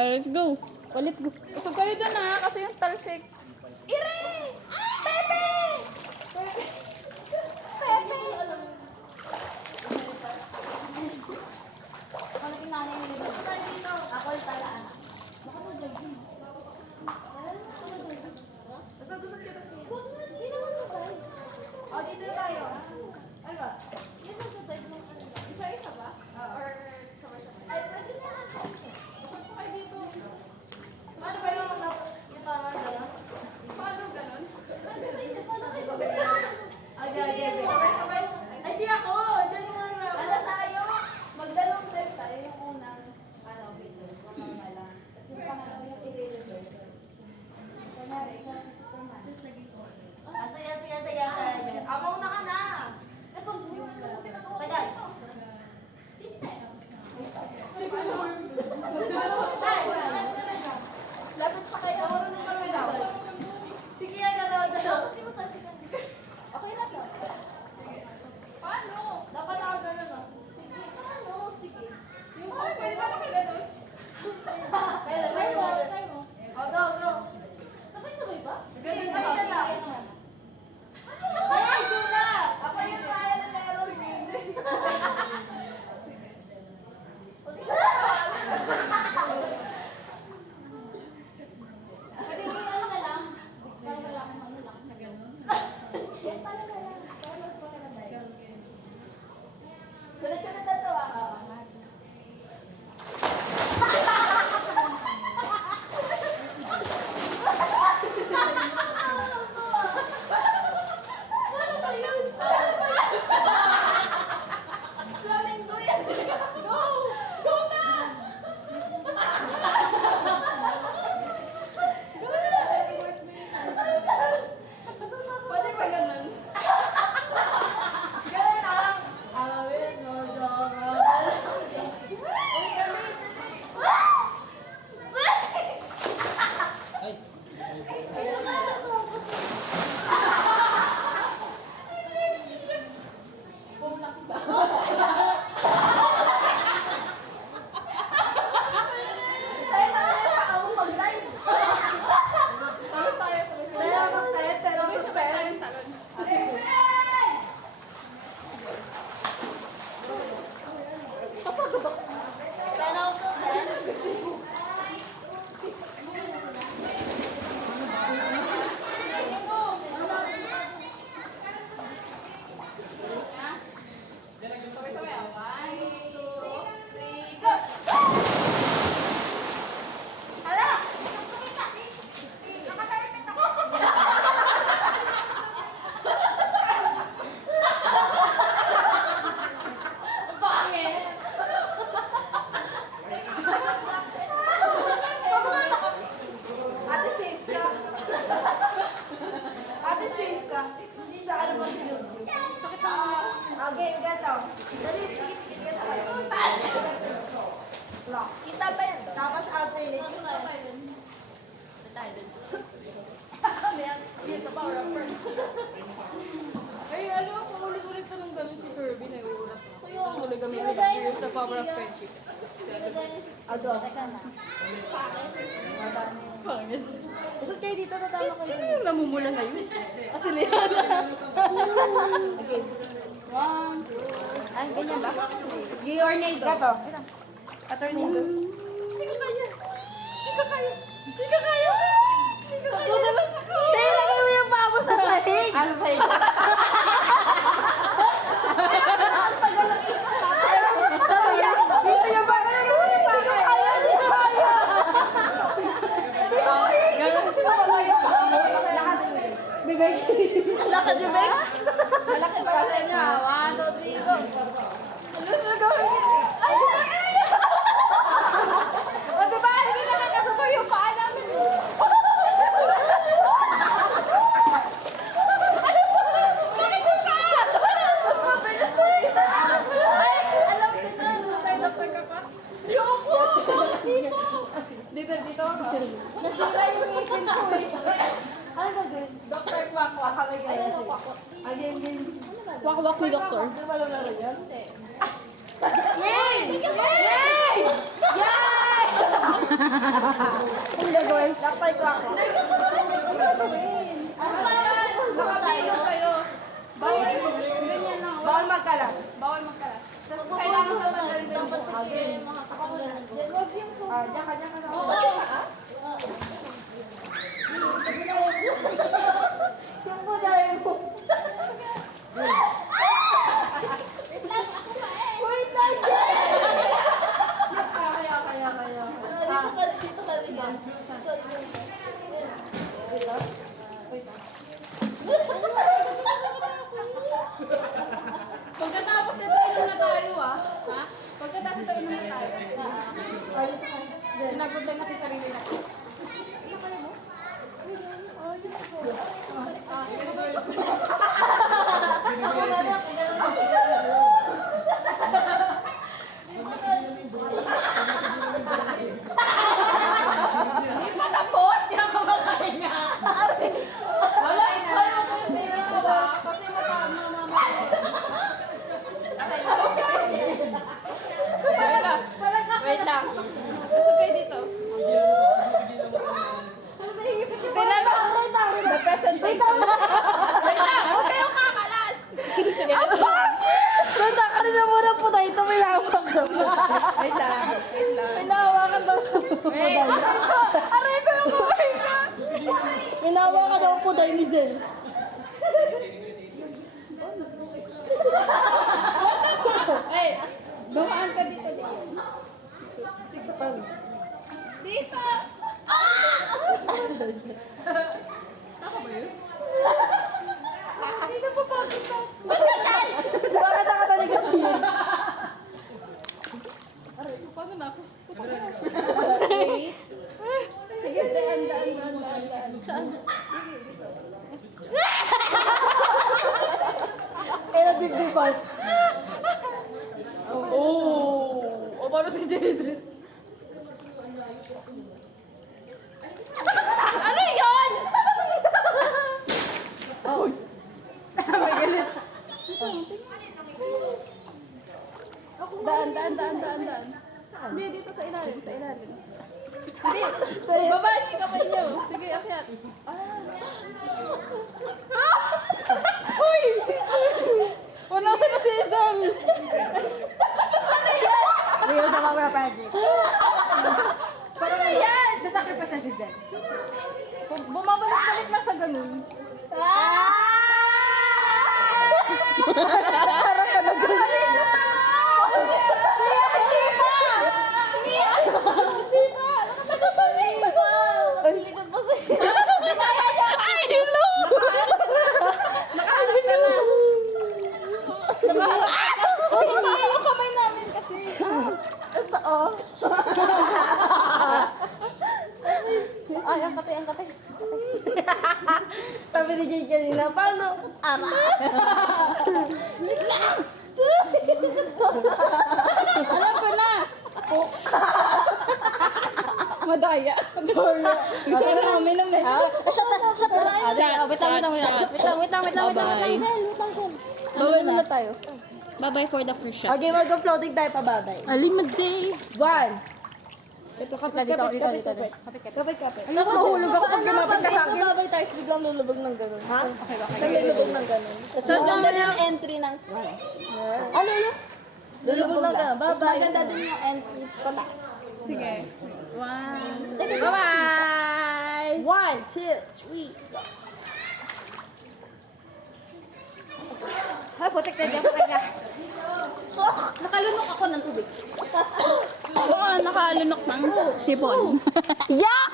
Let's go. Let's go. Usog kayo dun ha, kasi yung talsik. Ire! Pepe! Pepe! Ako naging nanay ni Lilo. Ako yung talaan. Baka mo jogging. Basta gusto kita. Huwag na, hindi naman mo ba? O, dito tayo. Ano ba? Isa-isa ba? Or sabay-sabay? Ay, pwede na lang. Usog po kayo dito. Paano ba yung tama na? Paano ganon? Agad. Sabay-sabay. Ay, di ako! Diyan mo na. Ano tayo? Magdalong step tayo. Yung unang, video. Wala lang. Tapos yung pangalawa yung i-reverse. Kunyari, ikaw sa Superman. Saya. Amaw na ka na! Ito, yung tinatawa ko Tagal. dito. Lapit pa kayo. Marunong kami daw. Sige, dalawa. Kasi mo talsikan. Okay na daw. Paano? Dapat ako gano'n, no? Sige. Paano? Sige. Yung pwede ba nakaganon? Try mo. O, go. Sabay-sabay ba? Sige, sabay na. Ay, Juna! Ako yung trial and error. Pwede mo yung ano na lang. Parang wala kang ano lang sa gano'n. Yan pala na lang. Para mas maganda. Sunod-sunod na to, ah. Flamingo yan. Go! Go na! Pwede ba ganun? Ganun lang. Awit mo, Joma. Uy, galit. Tayo na ako mag-live. Talon tayo. Sabay-sabay tayong talon. Sabay-sabay ah. 1, 2, 3, go! Hala! Nakakarapit ako. Ate, safe ka. Ate, safe ka. Sa ano bang bilog? Okay, gato. Dali, tikit ka tayo. Lock. Kita ba yan? Tapos alternate. Sunod tayo dun. Tayo dun. Ano yan? Here's the power of friendship. Ay, ano? Paulit-ulit ko nung ganun si Kirby. Nag-uulat ako. Tapos ulit gamitin. Here's the power of friendship. Ado. Teka na. Pangit. Usod kayo dito, tatama kayo. Sino yung namumula na yun? Kasi Liana. Okay. 1, 2, ay, ganyan ba? Tornado. Gato. Tornado. Hindi ko kaya. Hindi ko kaya. Hindi ko kaya. Nagdudalas ako. Tayo, lagay mo yung paa mo sa sahig. Ano sa'yo? Sabi yan. Dito yung paa. Lagay mo yung paa. Kaya, di kaya. Gano'n kasi makalayo pa. Bigay. Lakad yung bag? Malaki pa sa inyo. 1, 2, 3, go. Ano sa gawin? Ay, o, diba? Hindi na nakasabay yung paa namin. Bakit yung paa? Mabilis mo yung isa. Ay, alam ko na. Tayo doktor ka pa. Yoko! Dito ako. Nasira yung ngipin ko eh. Ano ba din? Dr. Kwakwa. Kami kayo. Again. Wakwak ni doktor. Di ba lang laro yan? Yay! Yay! Yay! Ano gagawin? Lakpay ko ako. Nakapilot kayo. Bawal. Ganyan lang. Bawal magkalas. Bawal magkalas. Tapos kailangan ka magaling din. Dapat sige, makakapaglan. Diyan ka na. Oo. Yung po dahil mo. Wait lang, Jen! Kaya. Dito ka rin yan. Pagkatapos nito, inom na tayo ah. Ha? Pagkatapos nito, inom na tayo. Sinagod lang natin sarili natin. Hindi pa tapos yung kumakain nga. Wala, ayaw ko yung baby ko ba? Kasi mamamatay. Wait lang. Wait lang. Gusto kayo dito. Tingnan mo. The presentation. Wait lang. Huwag kayong kakalas. Banda ka rin na muna po tayo. Ito may hawak ka. Wait lang. Wait lang. Pinahawakan daw siya. Wait. Aray ko yung kumain ka. Minawa ka daw po tayo ni Jen. Hey, dumaan ka dito. Dito. Bakit nakataligas siya? Paano na ako? Wait. Sige, daan. Saan? Sige, dito. Eh, nagdibdiban. O, paano si Jade? Ano yun? May galit. Daan. Hindi, dito sa ilalim. Hindi. Baba niyo yung kamay niyo. Sige, akyat. Uy! Wala sa si Isel. Ano yan? Ayaw na mga project. Ano yan? The sacrifice is dead. Bumabalik-balik lang sa ganun. Harap ka na dyan. Ay, hello! Nakahanap ka na. Uy, hindi yung kamay namin kasi. Ay, ang katay. Sabi ni Jen kanina, paano? Ara. Alam ko na. Madaya. Gusto ko na uminom eh. Shot na lang. Wait lang. Bawal muna tayo. Bye-bye for the first shot. Okay, mag-floating tayo pababay. Alimaday. 1. Ito, kapit. Anak, mahulog ako pag lumapit ka sa akin. Babay tayo, biglang lulubog ng gano'n. Ha? Okay. Nalulubog ng ganun. So, ganda yung Entry ng... Ano yun? Lulubog ng ganun. Mas Bye-bye. maganda din yung entry pataas. Sige. Bye-bye! 1, 2, 3. Ha, putik na dyan pa kaya. Nakalunok ako ng tubig. Oo nga, nakalunok ng sipon. Yak!